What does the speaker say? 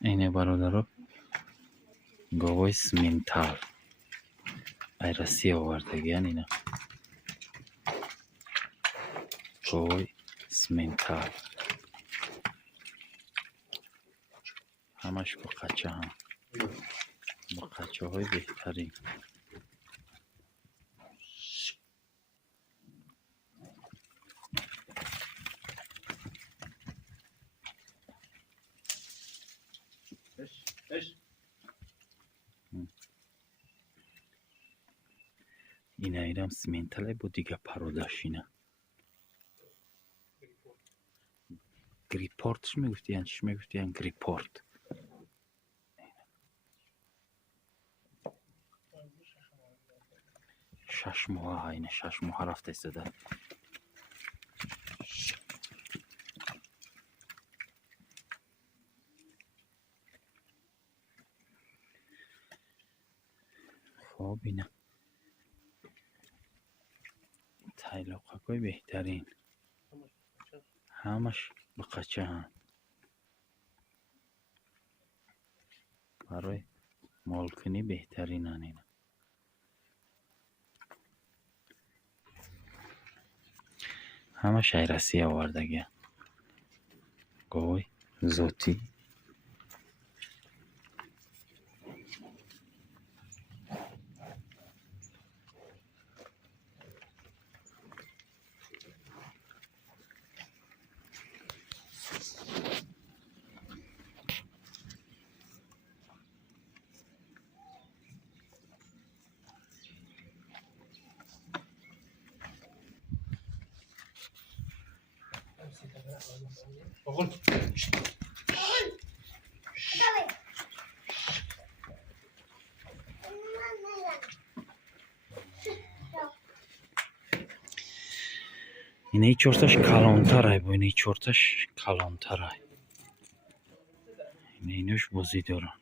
اینه برادرها گاوای سمنتال ایرسی آوردگیان اینا گاوای سمنتال همش با قچه هم با قچه های بهترین اینا ایرم سمنتاله بود دیگه پروداش اینا گریپورتش میگفتی یعنی چیش میگفتی یعنی گریپورت 6 ماه اینه 6 ماه رفته استده خب اینا تایلاقای بهترین همش با قچه هم برای مالکنی بهترین اینا همش ایرسی آوردگی گوی زوتی اینه چورتاش کلانتره با اینه چورتاش کلانتره اینوش بازی دارن